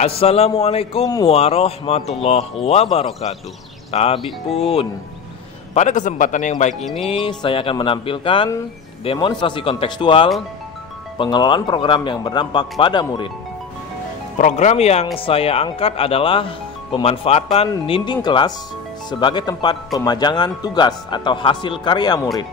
Assalamualaikum warahmatullahi wabarakatuh. Tabi pun. Pada kesempatan yang baik ini saya akan menampilkan demonstrasi kontekstual pengelolaan program yang berdampak pada murid. Program yang saya angkat adalah pemanfaatan dinding kelas sebagai tempat pemajangan tugas atau hasil karya murid.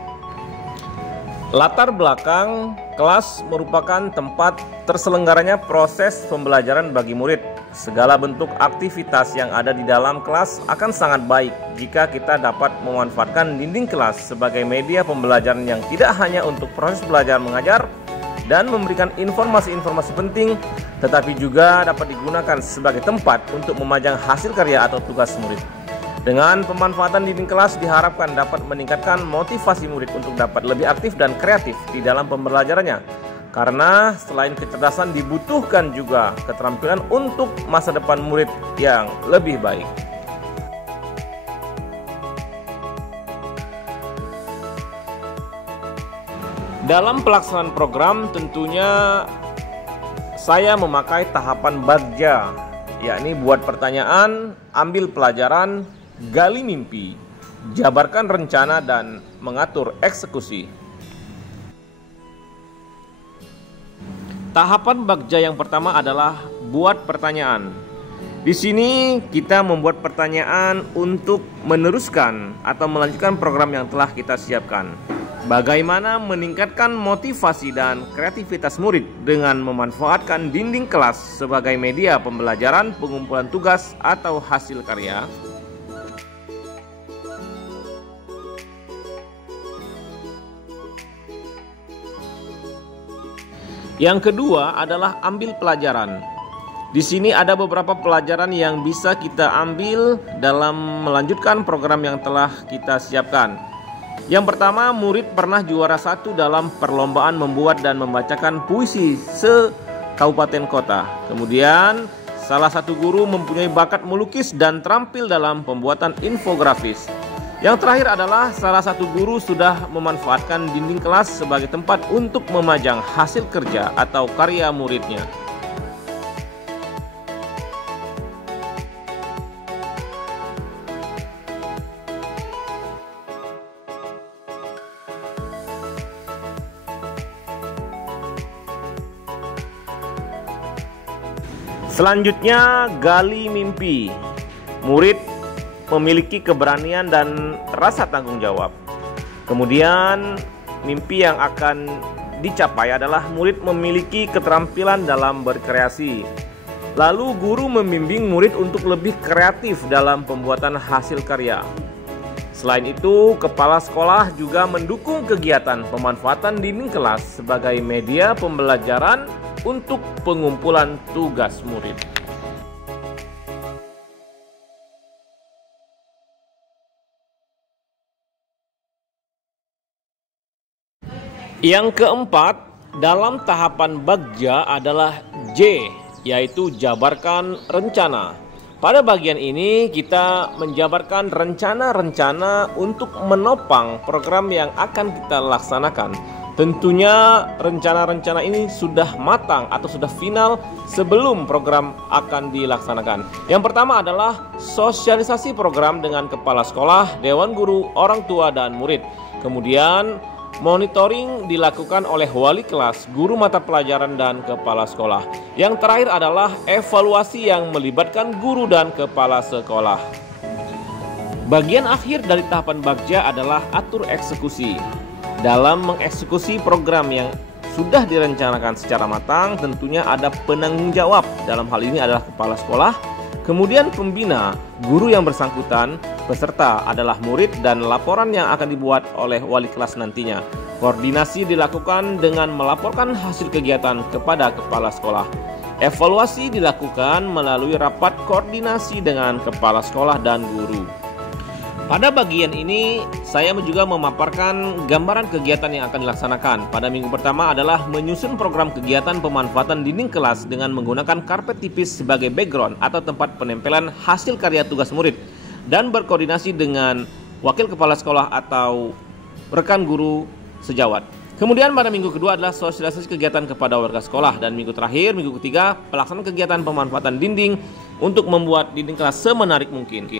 Latar belakang kelas merupakan tempat terselenggaranya proses pembelajaran bagi murid. Segala bentuk aktivitas yang ada di dalam kelas akan sangat baik jika kita dapat memanfaatkan dinding kelas sebagai media pembelajaran yang tidak hanya untuk proses belajar mengajar dan memberikan informasi-informasi penting, tetapi juga dapat digunakan sebagai tempat untuk memajang hasil karya atau tugas murid. Dengan pemanfaatan dinding kelas diharapkan dapat meningkatkan motivasi murid untuk dapat lebih aktif dan kreatif di dalam pembelajarannya. Karena selain kecerdasan dibutuhkan juga keterampilan untuk masa depan murid yang lebih baik. Dalam pelaksanaan program tentunya saya memakai tahapan bagja, yakni buat pertanyaan, ambil pelajaran, gali mimpi, jabarkan rencana, dan mengatur eksekusi. Tahapan bagja yang pertama adalah buat pertanyaan. Di sini kita membuat pertanyaan untuk meneruskan atau melanjutkan program yang telah kita siapkan. Bagaimana meningkatkan motivasi dan kreativitas murid dengan memanfaatkan dinding kelas sebagai media pembelajaran, pengumpulan tugas, atau hasil karya. Yang kedua adalah ambil pelajaran. Di sini ada beberapa pelajaran yang bisa kita ambil dalam melanjutkan program yang telah kita siapkan. Yang pertama, murid pernah juara 1 dalam perlombaan membuat dan membacakan puisi se-kabupaten kota. Kemudian, salah satu guru mempunyai bakat melukis dan terampil dalam pembuatan infografis. Yang terakhir adalah salah satu guru sudah memanfaatkan dinding kelas sebagai tempat untuk memajang hasil kerja atau karya muridnya. Selanjutnya, gali mimpi. Murid memiliki keberanian dan rasa tanggung jawab. Kemudian mimpi yang akan dicapai adalah murid memiliki keterampilan dalam berkreasi. Lalu guru membimbing murid untuk lebih kreatif dalam pembuatan hasil karya. Selain itu, kepala sekolah juga mendukung kegiatan pemanfaatan dinding kelas sebagai media pembelajaran untuk pengumpulan tugas murid. Yang keempat, dalam tahapan bagja adalah J, yaitu jabarkan rencana. Pada bagian ini kita menjabarkan rencana-rencana untuk menopang program yang akan kita laksanakan. Tentunya rencana-rencana ini sudah matang atau sudah final sebelum program akan dilaksanakan. Yang pertama adalah sosialisasi program dengan kepala sekolah, dewan guru, orang tua, dan murid. Kemudian monitoring dilakukan oleh wali kelas, guru mata pelajaran, dan kepala sekolah. Yang terakhir adalah evaluasi yang melibatkan guru dan kepala sekolah. Bagian akhir dari tahapan bagja adalah atur eksekusi. Dalam mengeksekusi program yang sudah direncanakan secara matang, tentunya ada penanggung jawab. Dalam hal ini adalah kepala sekolah, kemudian pembina, guru yang bersangkutan, peserta adalah murid, dan laporan yang akan dibuat oleh wali kelas nantinya. Koordinasi dilakukan dengan melaporkan hasil kegiatan kepada kepala sekolah. Evaluasi dilakukan melalui rapat koordinasi dengan kepala sekolah dan guru. Pada bagian ini, saya juga memaparkan gambaran kegiatan yang akan dilaksanakan. Pada minggu pertama adalah menyusun program kegiatan pemanfaatan dinding kelas dengan menggunakan karpet tipis sebagai background atau tempat penempelan hasil karya tugas murid, dan berkoordinasi dengan wakil kepala sekolah atau rekan guru sejawat. Kemudian pada minggu kedua adalah sosialisasi kegiatan kepada warga sekolah, dan minggu terakhir, minggu ketiga, pelaksanaan kegiatan pemanfaatan dinding untuk membuat dinding kelas semenarik mungkin.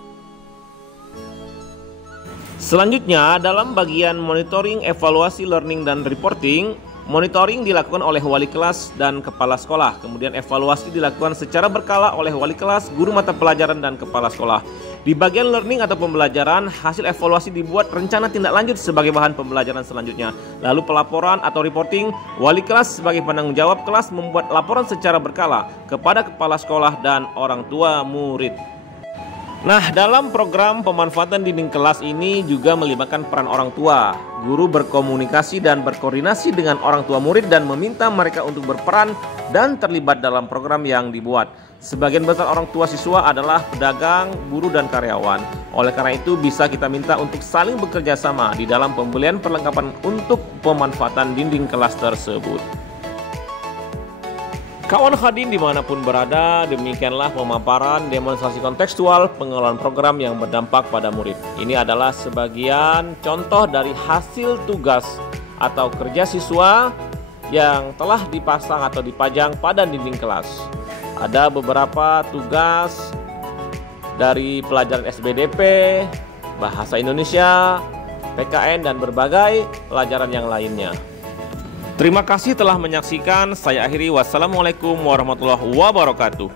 Selanjutnya, dalam bagian monitoring, evaluasi, learning, dan reporting, monitoring dilakukan oleh wali kelas dan kepala sekolah. Kemudian evaluasi dilakukan secara berkala oleh wali kelas, guru mata pelajaran, dan kepala sekolah. Di bagian learning atau pembelajaran, hasil evaluasi dibuat rencana tindak lanjut sebagai bahan pembelajaran selanjutnya. Lalu pelaporan atau reporting, wali kelas sebagai penanggung jawab kelas membuat laporan secara berkala kepada kepala sekolah dan orang tua murid. Nah, dalam program pemanfaatan dinding kelas ini juga melibatkan peran orang tua. Guru berkomunikasi dan berkoordinasi dengan orang tua murid dan meminta mereka untuk berperan dan terlibat dalam program yang dibuat. Sebagian besar orang tua siswa adalah pedagang, buruh, dan karyawan. Oleh karena itu bisa kita minta untuk saling bekerja sama di dalam pembelian perlengkapan untuk pemanfaatan dinding kelas tersebut. Kawan Khadin dimanapun berada, demikianlah pemaparan demonstrasi kontekstual pengelolaan program yang berdampak pada murid. Ini adalah sebagian contoh dari hasil tugas atau kerja siswa yang telah dipasang atau dipajang pada dinding kelas. Ada beberapa tugas dari pelajaran SBDP, Bahasa Indonesia, PKN, dan berbagai pelajaran yang lainnya. Terima kasih telah menyaksikan. Saya akhiri. Wassalamualaikum warahmatullahi wabarakatuh.